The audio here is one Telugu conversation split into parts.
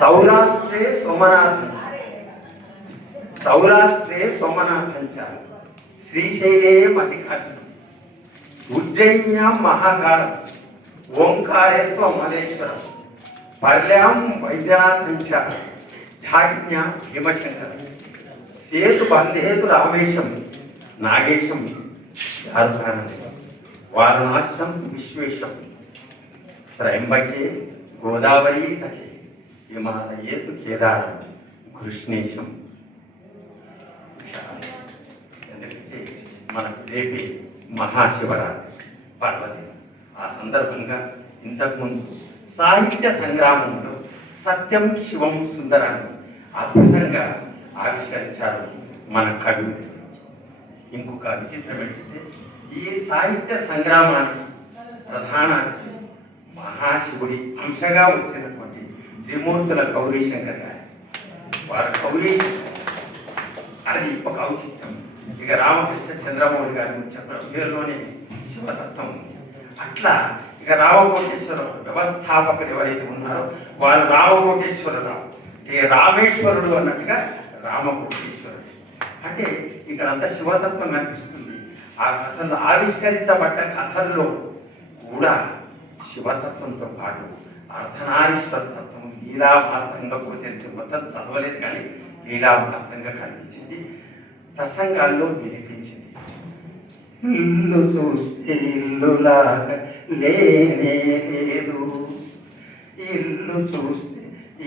సౌరాష్ట్రే సోమనాథం సౌరాష్ట్రే సోమనాథం చ శ్రీశైలే మల్లికార్జునం ఉజ్జయిన్యాం మహాకాళం ఓంకారే త్వమలేశ్వరం పర్యాం వైద్యనాథం చ ఢాకిన్యాం భీమశంకరం సేతు బంధేతు రామేశం నాగేశం చారుధారణం వారణాశ్యం విశ్వేశం త్రయంబకే గోదావరి తటే హిమాలయేతు కేదారం కృష్ణేశం. ఎందుకంటే మనకు రేపే మహాశివరాత్రి పర్వదినం. ఆ సందర్భంగా ఇంతకుముందు సాహిత్య సంగ్రామంలో సత్యం శివం సుందరాన్ని అద్భుతంగా ఆవిష్కరించారు మన కవి. ఇంకొక విచిత్రం ఏంటంటే ఈ సాహిత్య సంగ్రామానికి ప్రధాన మహాశివుడి అంశగా వచ్చినటువంటి త్రిమూర్తుల గౌరీశంకర్ గారు. వారు గౌరీశంకర్ అది ఒక ఔచిత్యం. ఇక రామకృష్ణ చంద్రమౌళి గారి చెప్పిన పేరులోనే శివతత్వం ఉంది. అట్లా ఇక రామకోటేశ్వర వ్యవస్థాపకులు ఎవరైతే ఉన్నారో వారు రామకోటేశ్వరరావు, ఇక రామేశ్వరుడు అన్నట్టుగా రామకోటేశ్వరుడు. అంటే ఇక్కడంతా శివతత్వం కనిపిస్తుంది. ఆ కథల్లో ఆవిష్కరించబడ్డ కథల్లో కూడా శివతత్వంతో పాటు అర్ధనారీశ్వర తత్వం లీలాభాతంగా గోచరించి మొత్తం చదవలేదు కానీ లీలాభాతంగా కనిపించింది, ప్రసంగాల్లో వినిపించింది. ఇల్లు చూస్తే ఇల్లులాగా లేనే లేదు, ఇల్లు చూస్తే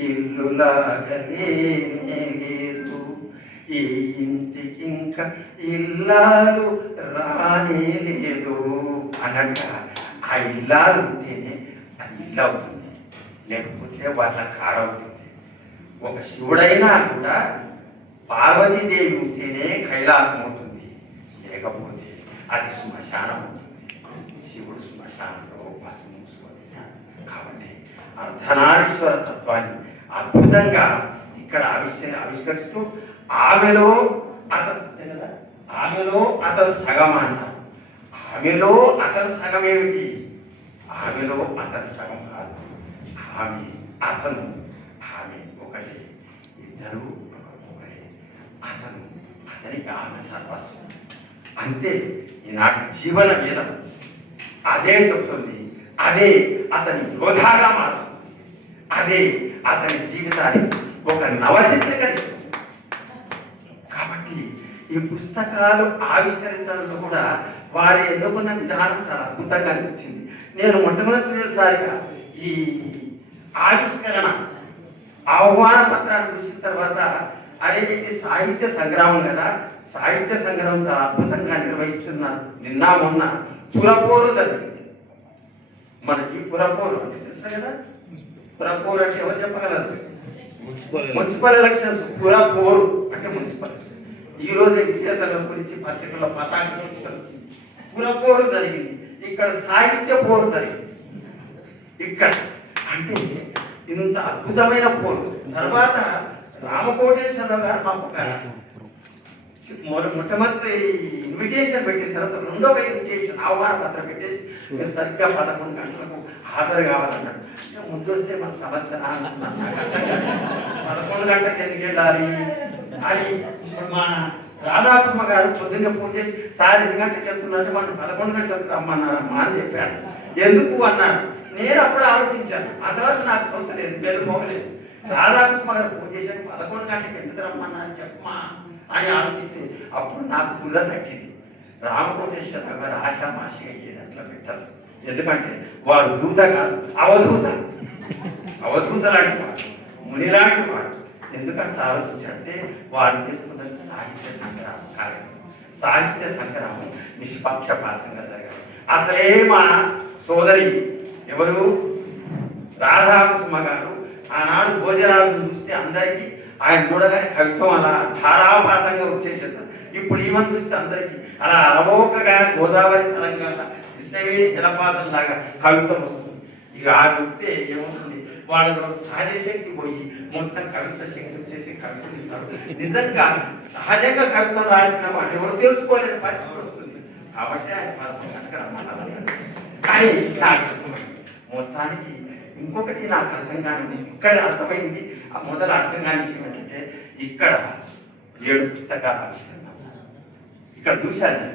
ఇల్లులాగా లేనే లేదు, ఈ ఇంటికి ఇంకా ఇల్లాలు రానే లేదు అనగా ఆ ఇల్లాలు ఉంటేనే అది ఇల్లు అవుతుంది, లేకపోతే వాళ్ళ కాడవుతుంది. ఒక శివుడైనా కూడా పార్వతీదేవి ఉంటేనే కైలాసం అవుతుంది, లేకపోతే అది శ్మశానం అవుతుంది. శివుడు శ్మశానంలో భస్మం కాబట్టి అర్ధనారీశ్వర తత్వాన్ని అద్భుతంగా ఇక్కడ ఆవిష్కరిస్తూ ఆమెలో అతను సగం అన్నారు. ఆమెలో అతను సగం ఏమిటి? ఆమెలో అతను సగం కాదు, అతను ఆమె ఒకటే, ఇద్దరు ఒకరే. అతనికి ఆమె సర్వస్వం. అంతే ఈనాటి జీవన వేదం అదే చెప్తుంది. అదే అతని యోధాగా మారుస్తుంది. అదే అతని జీవితానికి ఒక నవచిత్రీకరిస్తుంది. కాబట్టి ఈ పుస్తకాలు ఆవిష్కరించడంలో కూడా వారు ఎన్నుకున్న విధానం చాలా అద్భుతంగా అనిపించింది. నేను మొట్టమొదటిసారిగా ఈ ఆవిష్కరణ ఆహ్వాన పత్రాన్ని చూసిన తర్వాత అరే ఇది సాహిత్య సంగ్రామం కదా, సాహిత్య సంగ్రామం చాలా అద్భుతంగా నిర్వహిస్తున్నారు. నిన్న మొన్న పురపోరు జరిగింది. మనకి పురపోరు అంటే తెలుసా కదా, పురపోరు అంటే ఎవరు చెప్పగలరు? Municipal elections. పురపోరు అంటే మున్సిపల్. ఈ రోజు విజేతల గురించి పత్రికల్లో పతాక సూచికలు. పురపోరు జరిగింది, ఇక్కడ సాహిత్య పోరు జరిగింది. ఇక్కడ అంటే ఇంత అద్భుతమైన పోరు. తర్వాత రామకోటేశ్వరరావు గారు మాకు మొట్టమొదటి ఇన్విటేషన్ పెట్టిన తర్వాత రెండవ ఇన్విటేషన్ ఆహ్వాన పత్రం పెట్టేసి మీరు సరిగ్గా 11 గంటలకు హాజరు కావాలన్నాడు. ముందు వస్తే మన సమస్య 11 గంటలకు ఎందుకు వెళ్ళాలి అని మా రాధాకృష్ణ గారు పొద్దున్న ఫోన్ చేసి సార్ 2 గంటలకు వెళ్తున్నట్టు మనం 11 గంటలకు రమ్మన్నారమ్మా అని చెప్పాడు. ఎందుకు అన్నాడు. నేను అప్పుడు ఆలోచించాను. ఆ తర్వాత నాకు తోసలేదు, వెళ్ళిపోలేదు. రాధాకృష్ణ గారు ఫోన్ చేశాను, 11 గంటలకు ఎందుకు రమ్మన్నారని చెప్పమా అని ఆలోచిస్తే అప్పుడు నాకు గుల్ల తగ్గింది. రామకోటేశ్వర గారు ఆశామాషిగా ఏదట్లా పెట్టారు. ఎందుకంటే వారు దూత కాదు, అవధూత లాంటి వాడు, ముని లాంటి వాడు. ఎందుకంటే ఆలోచించాలంటే వారు చేస్తున్నది సాహిత్య సంగ్రామం కార్యక్రమం. సాహిత్య సంగ్రామం నిష్పక్షపాతంగా జరగాలి. అసలే మా సోదరి ఎవరు రాధాకృష్ణ గారు ఆనాడు భోజనాలను చూస్తే అందరికీ ఆయన చూడగానే కవిత్వం అలా ధారాపాతంగా వచ్చేసేస్తారు. ఇప్పుడు ఈవెన్ చూస్తే అందరికీ అలా అలవోకగా గోదావరి తెలంగాణ కృష్ణవేణి జలపాతం లాగా కవిత్వం వస్తుంది. ఇక ఆ చూస్తే ఏమవుతుంది, వాళ్ళలో సహజ శక్తి పోయి మొత్తం కవిత్వ శక్తి వచ్చేసి కవితలు ఇస్తారు. నిజంగా సహజంగా కవిత్వం రాసిన వాళ్ళు ఎవరు తెలుసుకోలేని పరిస్థితి వస్తుంది. కాబట్టి ఆయన 11 గంటలకు రమ్మన్నారు. కానీ నాకు మొత్తానికి ఇంకొకటి నాకు అర్థం కాని ఇక్కడ అర్థమైంది. ఆ మొదలు అర్థం కాని విషయం ఏంటంటే ఇక్కడ 7 పుస్తకాల ఆవిష్కరణ. ఇక్కడ చూశాను,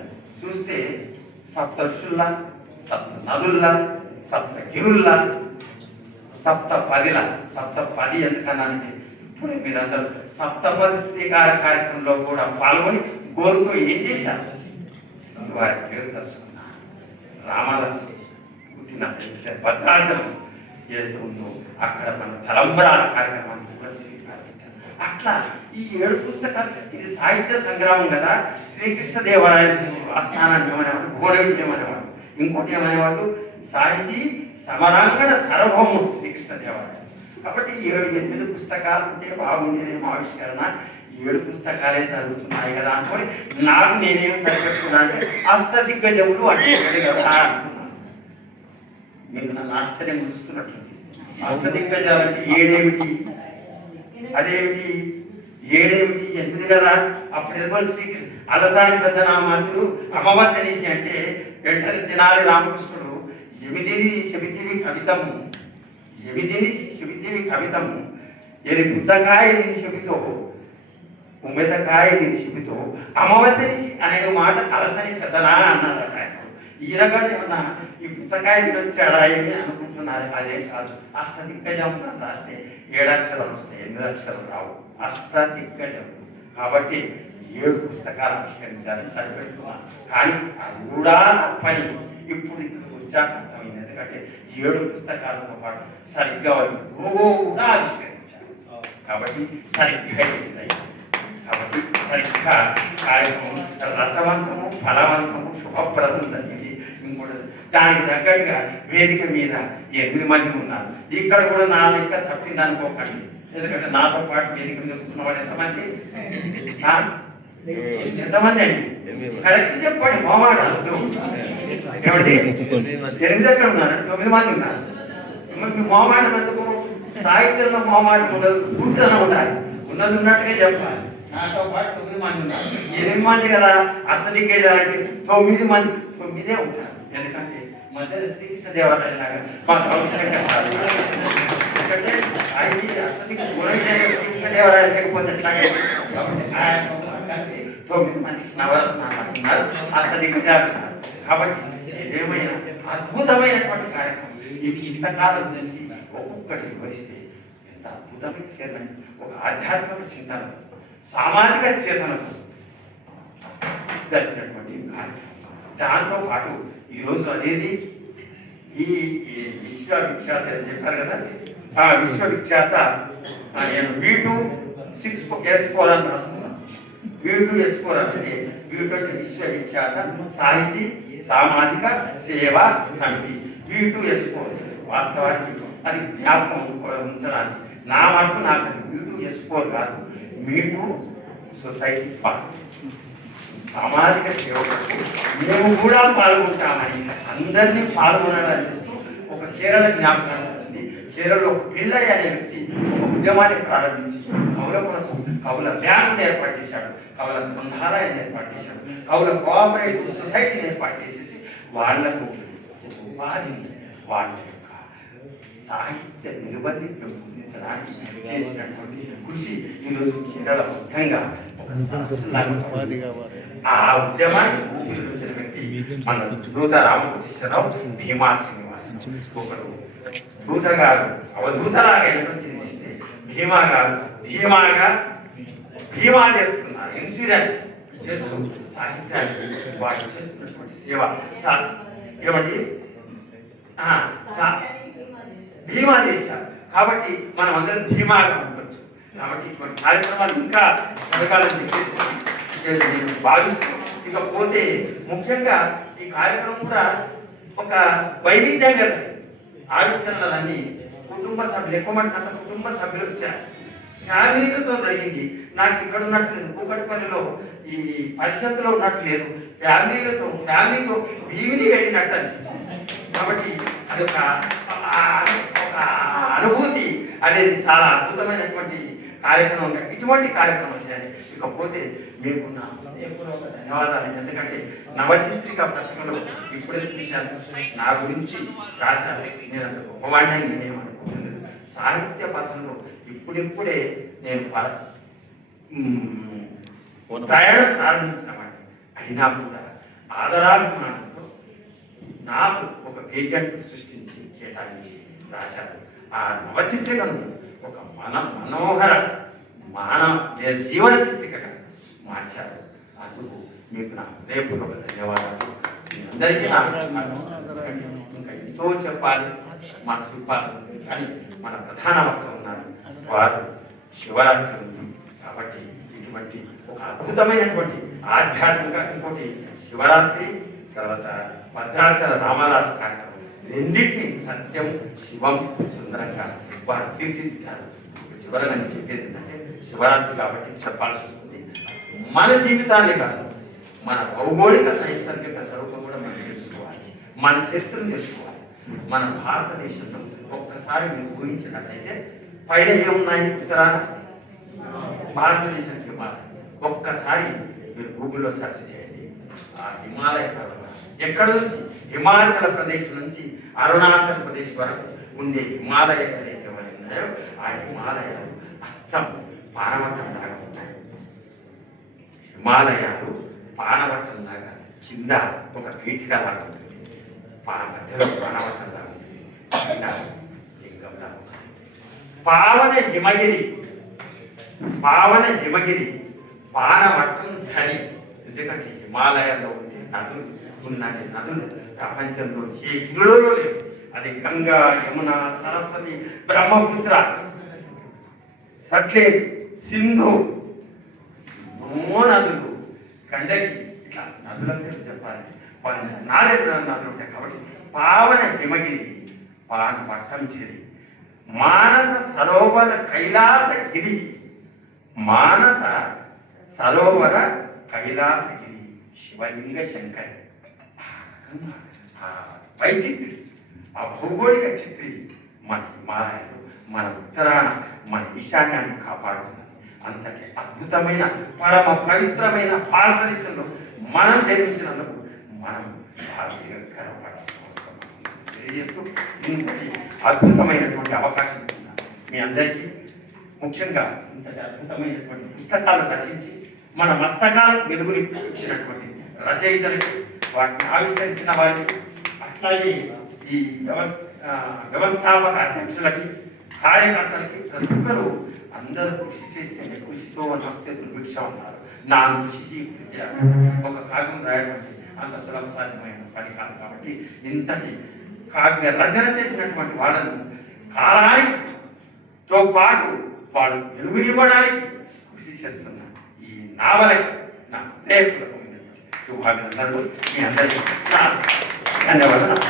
చూస్తే సప్త ఋషుల్లా, సప్త నదుల్లా, సప్త గిరుల్లా, సప్త10 ఎందుకన్నానంటే ఇప్పుడే మీరందరూ సప్తపది శ్రీకార కార్యక్రమంలో కూడా పాల్గొని కోరుకో ఏం చేశారు? వారి పేరు తెలుసుకున్నారు. రామదాసు పుట్టిన భద్రాచలం ఏదైతే ఉందో అక్కడ మన తలంబరాల కార్యక్రమాన్ని కూడా శ్రీకారం. అట్లా ఈ 7 పుస్తకాలు ఇది సాహిత్య సంగ్రామం కదా. శ్రీకృష్ణ దేవరాయ ఆస్థానాన్ని ఏమనేవాడు, ఘోర విజయం అనేవాడు. ఇంకోటి ఏమనేవాడు, సాహితీ సమరాంగణ సార్వభౌముడు శ్రీకృష్ణ దేవరాయ. కాబట్టి 7-8 పుస్తకాలు ఉంటే బాగుండేదేమో ఆవిష్కరణ. 7 పుస్తకాలే జరుగుతున్నాయి కదా అనుకొని నాకు నేనేం సరిపెట్టుకున్నాను, అష్టదిగ్గజములు అంటే కదా అనుకున్నాను. మీరు నన్ను ఆశ్చర్యం చూస్తున్నట్టుంది. అష్టదిగ్గజాలు అంటే 7 ఏమిటి, అదేమిటి 7 ఏమిటి 8 కదా. అప్పుడు ఏదో శ్రీకృష్ణ అలసాని పెద్ద నామాతులు అమావాస్య అనేసి అంటే వెంటనే తినాలి రామకృష్ణుడు ఎమిదిని చెబితివి కవితము, ఎమిదిని చెబితివి కవితము, ఎది పుచ్చకాయ చెబితో ఉమ్మెదకాయ చెబితో అమావాస్య అనే మాట అలసని పెద్దనా అన్నారు. ఈయనగానే ఏమన్నా ఈ పుచ్చకాయ వచ్చాడా అని అనుకుంటున్నారు. అదే కాదు, అష్టదిగ్గజంతో రాస్తే 7 అక్షరాలు వస్తాయి, 8 అక్షరాలు రావు. అష్టదిగ్గజం కాబట్టి 7 పుస్తకాలు ఆవిష్కరించాలని సరిపెట్టుకున్నాను. కానీ అది కూడా తప్పని ఇప్పుడు ఇక్కడ వచ్చాక అర్థమైంది. ఎందుకంటే 7 పుస్తకాలతో పాటు సరిగ్గా కూడా ఆవిష్కరించారు. కాబట్టి సరిగ్గా అయింది. కాబట్టి సరిగ్గా కార్యక్రమం రసవంతము, ఫలవంతము, శుభప్రదం జరిగింది. ఇంకోటి దానికి తగ్గట్టుగా వేదిక మీద 8 మంది ఉన్నారు. ఇక్కడ కూడా నా లెక్క తప్పింది అనుకోకండి. ఎందుకంటే నాతో పాటు వేదిక మీద కూర్చున్నవాడు ఎంతమంది అండి? కరెక్ట్ చెప్పండి. మోమాట ఏమండి? 8 ఎక్కడ ఉన్నారు? 9 మంది ఉన్నారు. మీ మోమాట ఎందుకు? సాహిత్యంలో మోమాట ఉండదు, సూచన ఉండాలి. ఉన్నది ఉన్నట్టుగా చెప్పాలి. నాతో పాటు 9 మంది ఉన్నారు. 8 మంది కదా అష్టదిగ్గజాలంటే 9 మంది 9 ఉంటారు. ఎందుకంటే మధ్యలో శ్రీకృష్ణ దేవరాయ లాగా మాకు అవసరం కష్టాలు. ఎందుకంటే ఆయన అష్టదిగ్గ శ్రీకృష్ణ దేవరాయ లేకపోతే కాబట్టి ఆయన 9 మంది నవరత్నాలు అంటున్నారు, అష్టదిగ్గజాలు. కాబట్టి ఏమైనా అద్భుతమైనటువంటి కార్యక్రమం. ఈ పుస్తకాల గురించి ఒక్కొక్కటి వివరిస్తే ఎంత అద్భుతమైన ఒక ఆధ్యాత్మిక చింతన, సామాజిక చేతనకు జరిగినటువంటి కార్యక్రమం. దాంతో పాటు ఈరోజు అనేది ఈ విశ్వవిఖ్యాత చెప్పారు కదా, ఆ విశ్వవిఖ్యాత నేను V2-6S4 అని రాసుకున్నాను. V2S4 అంటే V2 విశ్వవిఖ్యాత సాహితీ సామాజిక సేవా సమితి. V2S4 వాస్తవానికి అది జ్ఞాపకం ఉంచడానికి నా మటుకు నాకు V2S4 కాదు, V2 సొసైటీ ఫర్ సామాజిక సేవకు మేము కూడా పాల్గొంటామని అందరినీ పాల్గొనాలని చేస్తూ ఒక కేరళ జ్ఞాపకం వచ్చింది. కేరళలో పిల్లయ్య అనే వ్యక్తి ఒక ఉద్యమాన్ని ప్రారంభించి కవుల కొరకు కవుల బ్యాంకును ఏర్పాటు చేశాడు, కవుల గ్రంథాలయాన్ని ఏర్పాటు చేశాడు, కవుల కోఆపరేటివ్ సొసైటీని ఏర్పాటు చేసేసి వాళ్లకు ఉపాధిని వాళ్ళ యొక్క సాహిత్య నిలబడి పెంపొందించడానికి చేసినటువంటి కృషి ఈరోజు కేరళ ముఖ్యంగా ఆ ఉద్యమాన్ని ఊపిరిలోచిన వ్యక్తి మన దూత రామకృష్ణరావు, భీమా శ్రీనివాస్. ఒకరు దూత గారు అవధూతలాగా చిన్నిస్తే భీమా గారు భీమా చేస్తున్నారు, ఇన్సూరెన్స్ చేస్తూ సాహిత్యాన్ని వాళ్ళు చేస్తున్నటువంటి సేవ ఏమండి భీమా చేశారు. కాబట్టి మనం అందరం ధీమాగా ఉండొచ్చు. కాబట్టి ఇటువంటి కార్యక్రమాలు ఇంకా జరగాలని చెప్పేసి భావిస్తూ ఇకపోతే ముఖ్యంగా ఈ కార్యక్రమం కూడా ఒక వైవిధ్యంగా ఆవిష్కరణలన్నీ కుటుంబ సభ్యులు ఎక్కువ మంది అంత కుటుంబ సభ్యులు వచ్చారు, ఫ్యామిలీలతో జరిగింది. నాకు ఇక్కడ ఉన్నట్టు లేదు, కూకట్పల్లిలో ఈ పరిషత్తులో ఉన్నట్టు లేదు, ఫ్యామిలీతో భీమిని వెళ్ళినట్టు అనిపిస్తుంది. కాబట్టి అదొక అనుభూతి అనేది చాలా అద్భుతమైనటువంటి కార్యక్రమంగా ఇటువంటి కార్యక్రమం చేయాలి. ఇకపోతే మీకు నా హృదయపూర్వక ధన్యవాదాలు. ఎందుకంటే నవచిత్రిక పత్రికలో ఇప్పుడే చూశాను, నా గురించి రాశారు. నేను అంత గొప్పవాడిని నేను అనుకుంటున్నాను. సాహిత్య పథంలో ఇప్పుడిప్పుడే నేను ప్రయాణం ప్రారంభించిన వాడిని అయినా కూడా ఆదరాభిమానంతో నాకు ఒక పేజెంట్ సృష్టించి కేటాయించి రాశారు. ఆ నవచిత్రికను ఒక మనోహర జీవన చిత్రికగా మార్చారు. అందుకు మీకు నా హృదయపూర్వక ధన్యవాదాలు. మీ అందరికీ ఇంకా ఎంతో చెప్పాలి మన శిల్పాలు, కానీ మన ప్రధాన వక్త ఉన్నారు, వారు శివరాత్రి ఉంది కాబట్టి ఇటువంటి ఒక అద్భుతమైనటువంటి ఆధ్యాత్మిక ఇంకోటి శివరాత్రి తర్వాత భద్రాచల రామదాస్ కార్యక్రమం రెండింటినీ సత్యం శివం సుందరంగా వారు తీర్చిదిద్దారు. చివరగా నేను చెప్పేది ఏంటంటే శివరాత్రి కాబట్టి చెప్పాల్సి వస్తుంది, మన జీవితాన్ని కాదు మన భౌగోళిక నైసర్గిక స్వరూపం కూడా మనం తెలుసుకోవాలి, మన చరిత్రను తెలుసుకోవాలి. మన భారతదేశంలో ఒక్కసారి మీరు ఊహించినట్లయితే పైన ఏమున్నాయి ఉత్తరాన భారతదేశం హిమాలయ. ఒక్కసారి మీరు గూగుల్లో సెర్చ్ చేయండి, ఆ హిమాలయ పర్వతం ఎక్కడ నుంచి హిమాచల్ ప్రదేశ్ నుంచి అరుణాచల్ ప్రదేశ్ వరకు ఉండే హిమాలయాలు ఏదైతే ఉన్నాయో ఆ హిమాలయాలు అచ్చం పానవట్టం లాగా ఉంటాయి. హిమాలయాలు పానవట్టం లాగా కింద ఒక పీఠిక లాగా ఉంటుంది, మధ్యలో పానవట్టం లాగా ఉంటుంది, కింద లింగం లాగా ఉంటుంది. పావన హిమగిరి పానవట్టం ఝరి. ఎందుకంటే హిమాలయాల్లో ఉండే నదులు ప్రపంచంలో ఏ గిరులలో లేవు. అది గంగా, యమున, సరస్వతి, బ్రహ్మపుత్ర, సట్లేజ్, సింధు, ఎన్నో నదులు, గండకి, ఇట్లా నదుల పేరు చెప్పాలి. నదులు ఉంటాయి కాబట్టి పావన హిమగిరి పానవట్టం ఝరి. మానస సరోవర కైలాసగిరి, మానస సరోవర కైలాసగిరి శివలింగ శంకరి. వైచిత్రి, ఆ భౌగోళిక చిత్రి మన హిమాలయాలు మన ఉత్తరాన మన ఈశాన్యాన్ని కాపాడుతున్నది. అంతటి అద్భుతమైన పరమ పవిత్రమైన భారతదేశంలో మనం జన్మించినందుకు మనం భారతీయ గర్వపడాల్సిన తెలియజేస్తూ ఇంతటి అద్భుతమైనటువంటి అవకాశం ఇస్తున్నారు మీ అందరికీ. ముఖ్యంగా ఇంతటి అద్భుతమైనటువంటి పుస్తకాలు రచించి మన మస్తకాలు వెలుగుని ఇచ్చినటువంటి రచయితలకి, వాటిని ఆవిష్కరించిన వారికి, అట్లాగే ఈ వ్యవస్థాపక అధ్యక్షులకి, కార్యకర్తలకి, ప్రతి ఒక్కరూ అందరూ కృషి చేస్తేనే కృషితో వస్తే దుర్భిక్ష ఉన్నారు. నా కృషి ఒక కావ్యం రాయడం అంత సులభ సాధ్యమైన పని కాదు. కాబట్టి ఇంతటి కావ్య రచన చేసినటువంటి వాళ్ళను కాలానితో పాటు వాళ్ళు వెలుగునివ్వడానికి కృషి చేస్తున్నారు. ఈ నావలకి నా హృదయపూర్వకమైనటువంటి శుభాభినందనలు. మీ అందరికీ ధన్యవాదాలు.